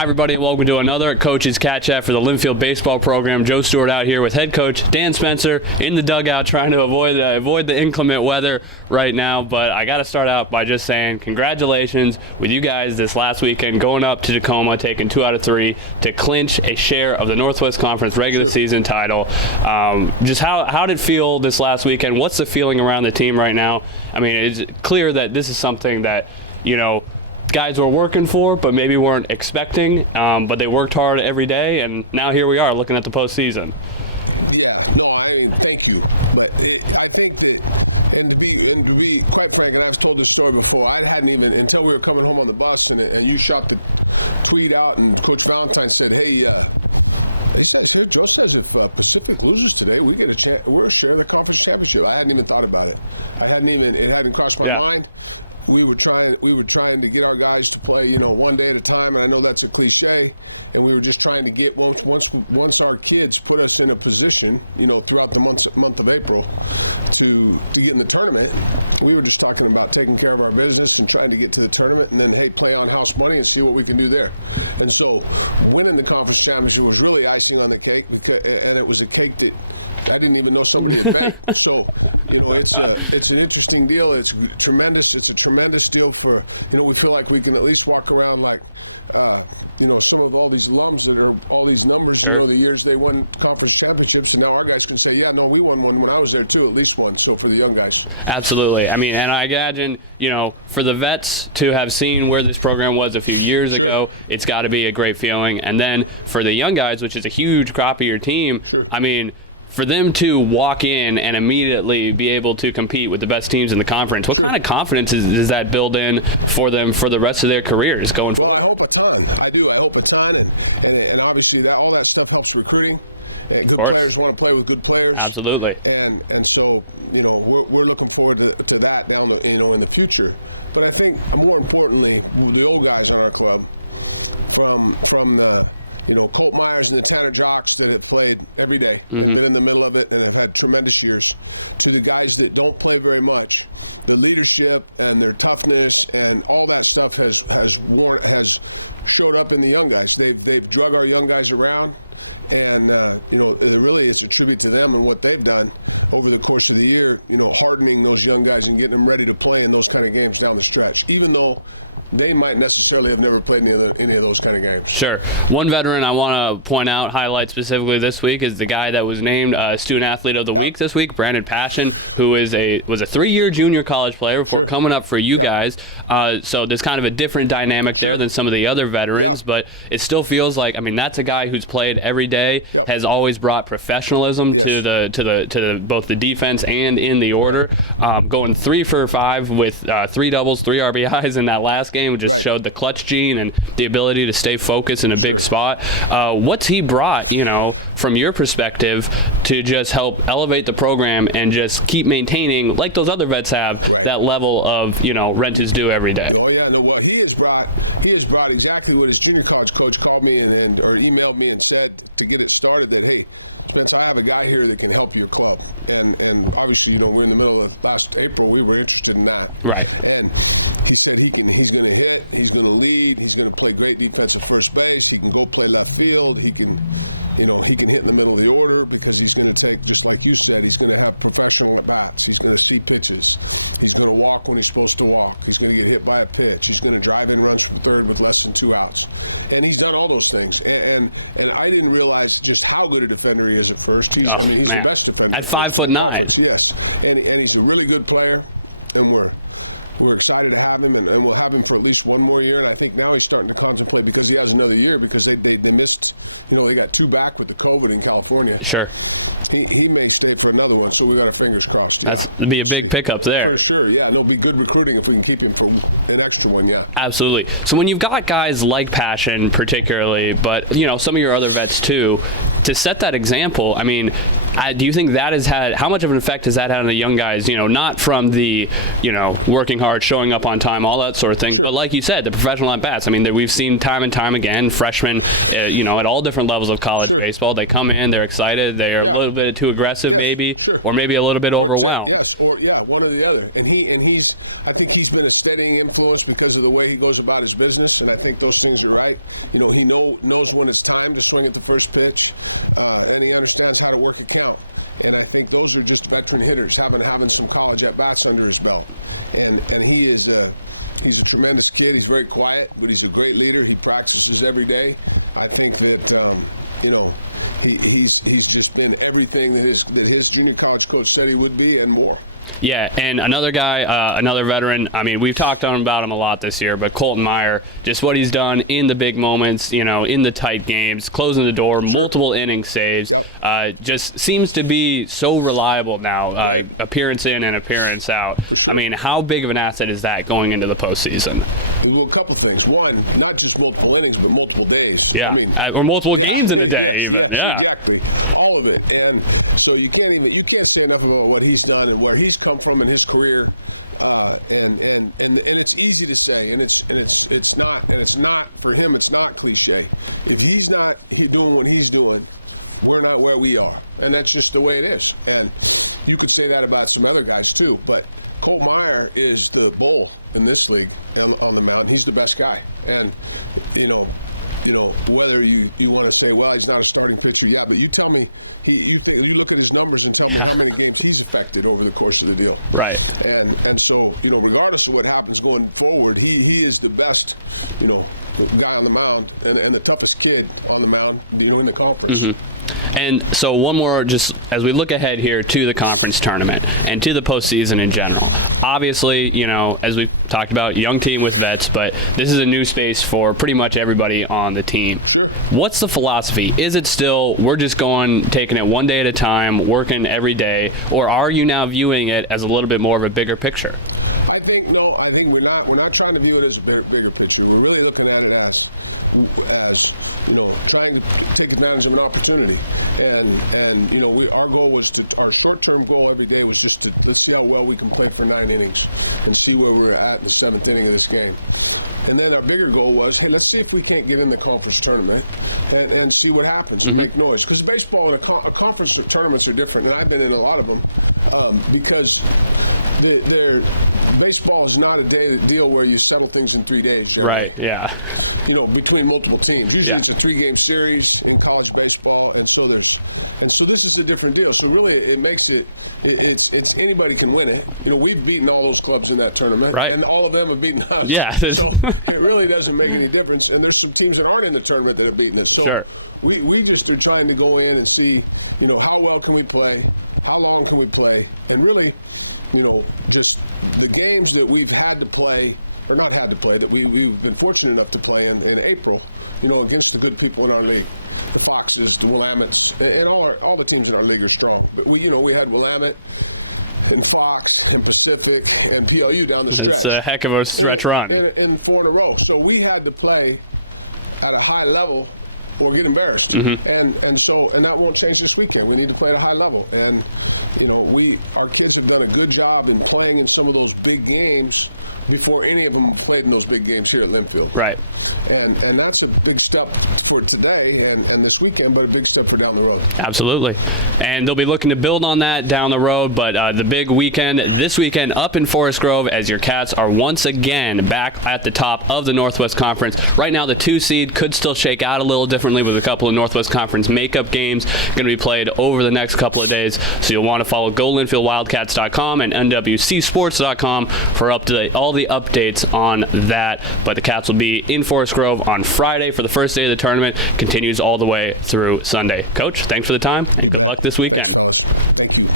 Hi, everybody. Welcome to another Coach's CatChat for the Linfield baseball program. Joe Stuart out here with head coach Dan Spencer in the dugout trying to avoid the inclement weather right now. But I got to start out by just saying congratulations with you guys this last weekend going up to Tacoma, taking 2 out of 3 to clinch a share of the Northwest Conference regular season title. Just how did it feel this last weekend? What's the feeling around the team right now? I mean, it's clear that this is something that, guys were working for, but maybe weren't expecting, but they worked hard every day, and now here we are looking at the postseason. Yeah, no, I mean, thank you. But I think that, and to be quite frank, and I've told this story before, I hadn't even, until we were coming home on the bus, and you shot the tweet out, and Coach Valentine said, hey, he says here, Joe says if Pacific loses today, we get a chance, we're a share of the conference championship. I hadn't even thought about it. It hadn't crossed my mind. We were trying to get our guys to play, one day at a time, and I know that's a cliche, and we were just trying to get once our kids put us in a position, throughout the month of April to get in the tournament. We were just talking about taking care of our business and trying to get to the tournament, and then play on house money and see what we can do there. And so winning the conference championship was really icing on the cake, and it was a cake that I didn't even know somebody had baked. So it's an interesting deal. It's tremendous. It's a tremendous deal for, we feel like we can at least walk around like, some of all these alums that are all these numbers, the years they won conference championships, and now our guys can say, yeah, no, we won one when I was there too, at least one. So for the young guys. Absolutely. I mean, and I imagine, for the vets to have seen where this program was a few years ago, it's got to be a great feeling. And then for the young guys, which is a huge crop of your team, I mean, for them to walk in and immediately be able to compete with the best teams in the conference, what kind of confidence does that build in for them for the rest of their careers going forward? Well, I hope a ton. I do. I hope a ton. And obviously all that stuff helps recruiting. And good players want to play with good players. Absolutely. And so, we're looking forward to that down the, in the future. But I think more importantly, the old guys on our club, from the Colt Myers and the Tanner Jocks that have played every day and been in the middle of it and have had tremendous years, to the guys that don't play very much, the leadership and their toughness and all that stuff has showed up in the young guys. They've drug our young guys around, and really it's a tribute to them and what they've done over the course of the year, hardening those young guys and getting them ready to play in those kind of games down the stretch, even though they might necessarily have never played any of those kind of games. Sure. One veteran I want to point out, highlight specifically this week, is the guy that was named Student Athlete of the Week this week, Brandon Passion, who was a 3-year junior college player before coming up for you guys. So there's kind of a different dynamic there than some of the other veterans, but it still feels like, that's a guy who's played every day, has always brought professionalism to both the defense and in the order. Going 3 for 5 with 3 doubles, 3 RBIs in that last game, just showed the clutch gene and the ability to stay focused in a big spot. What's he brought, from your perspective, to just help elevate the program and just keep maintaining, like those other vets have, that level of, rent is due every day? Oh yeah, no. What he has brought exactly what his junior college coach called me or emailed me and said to get it started, that hey, Spence, I have a guy here that can help your club, and obviously we're in the middle of last April, we were interested in that, and he said he's going to hit, he's going to lead, he's going to play great defensive first base, he can go play left field, he can hit in the middle of the order, because he's going to take, just like you said, he's going to have professional at bats, he's going to see pitches, he's going to walk when he's supposed to walk, he's going to get hit by a pitch, he's going to drive in runs from third with less than 2 outs, and he's done all those things, and I didn't realize just how good a defender he is at first. He's the best defender at 5'9". Yes, and he's a really good player, and we're excited to have him, and we'll have him for at least one more year. And I think now he's starting to contemplate, because he has another year, because they missed, they got 2 back with the COVID in California. Sure. He may stay for another one, so we got our fingers crossed. Yeah, it'd be a big pickup there. For sure, yeah. And it'll be good recruiting if we can keep him for an extra one, yeah. Absolutely. So when you've got guys like Passion particularly, but, some of your other vets too, to set that example, Do you think that has had, how much of an effect has that had on the young guys, not from the, working hard, showing up on time, all that sort of thing, but like you said, the professional at-bats. I mean, we've seen time and time again, freshmen, at all different levels of college baseball, they come in, they're excited, they're a little bit too aggressive maybe, or maybe a little bit overwhelmed. One or the other. And I think he's been a steadying influence because of the way he goes about his business, and I think those things are right. He knows when it's time to swing at the first pitch, and he understands how to work a count. And I think those are just veteran hitters having some college at-bats under his belt. And he is he's a tremendous kid. He's very quiet, but he's a great leader. He practices every day. I think that he's just been everything that his junior college coach said he would be and more. Yeah, and another guy, another veteran, I mean, we've talked about him a lot this year, but Colton Meyer, just what he's done in the big moments, in the tight games, closing the door, multiple inning saves, just seems to be so reliable now, appearance in and appearance out. For sure. I mean, how big of an asset is that going into the postseason? Well, a couple things. One, not just multiple innings, but multiple days. Yeah. I mean, or multiple games in a day. Yes, exactly. All of it. And so you can't say enough about what he's done and where he's come from in his career, and it's easy to say, and it's not for him. It's not cliche. If he's not doing what he's doing, we're not where we are, and that's just the way it is. And you could say that about some other guys too, but Colt Meyer is the bull in this league on the mound. He's the best guy, and whether you want to say, well, he's not a starting pitcher, but you tell me, you look at his numbers and tell me how many games he's affected over the course of the deal. Right. And so, regardless of what happens going forward, he is the best, guy on the mound and the toughest kid on the mound, in the conference. Mm-hmm. And so one more, just as we look ahead here to the conference tournament and to the postseason in general. Obviously, as we've talked about, young team with vets, but this is a new space for pretty much everybody on the team. Sure. What's the philosophy? Is it still, we're just taking it one day at a time, working every day, or are you now viewing it as a little bit more of a bigger picture? I think we're not trying to view it as a bigger picture. We're really looking at it as trying to take advantage of an opportunity. And our short-term goal every day was just to let's see how well we can play for 9 innings and see where we're at in the 7th inning of this game. And then our bigger goal was, hey, let's see if we can't get in the conference tournament and see what happens and make noise. Because baseball and a conference tournaments are different, and I've been in a lot of them because baseball is not a deal where you settle things in 3 days generally. Right, yeah. Between multiple teams. Usually it's a 3-game series in college baseball, and so this is a different deal. So really it makes it's anybody can win it. We've beaten all those clubs in that tournament, and all of them have beaten us. Yeah. So it really doesn't make any difference. And there's some teams that aren't in the tournament that have beaten us. So we just are trying to go in and see, how well can we play, how long can we play, and really, just the games that we've had to play, or not had to play, that we've been fortunate enough to play in April, against the good people in our league. The Foxes, the Willamettes, and all the teams in our league are strong. But we had Willamette and Fox and Pacific and PLU down the stretch. It's a heck of a stretch run. In 4 in a row. So we had to play at a high level or get embarrassed. Mm-hmm. And that won't change this weekend. We need to play at a high level. And our kids have done a good job in playing in some of those big games before any of them played in those big games here at Linfield. Right. And that's a big step for today and this weekend, but a big step for down the road. Absolutely. And they'll be looking to build on that down the road, but the big weekend, this weekend up in Forest Grove, as your Cats are once again back at the top of the Northwest Conference. Right now the 2 seed could still shake out a little differently with a couple of Northwest Conference makeup games going to be played over the next couple of days. So you'll want to follow GoLinfieldWildcats.com and NWCSports.com for all the updates on that. But the Cats will be in Forest Grove on Friday for the first day of the tournament. Continues all the way through Sunday. Coach, thanks for the time. You bet. Good luck this weekend. Thanks, fellas. Thank you.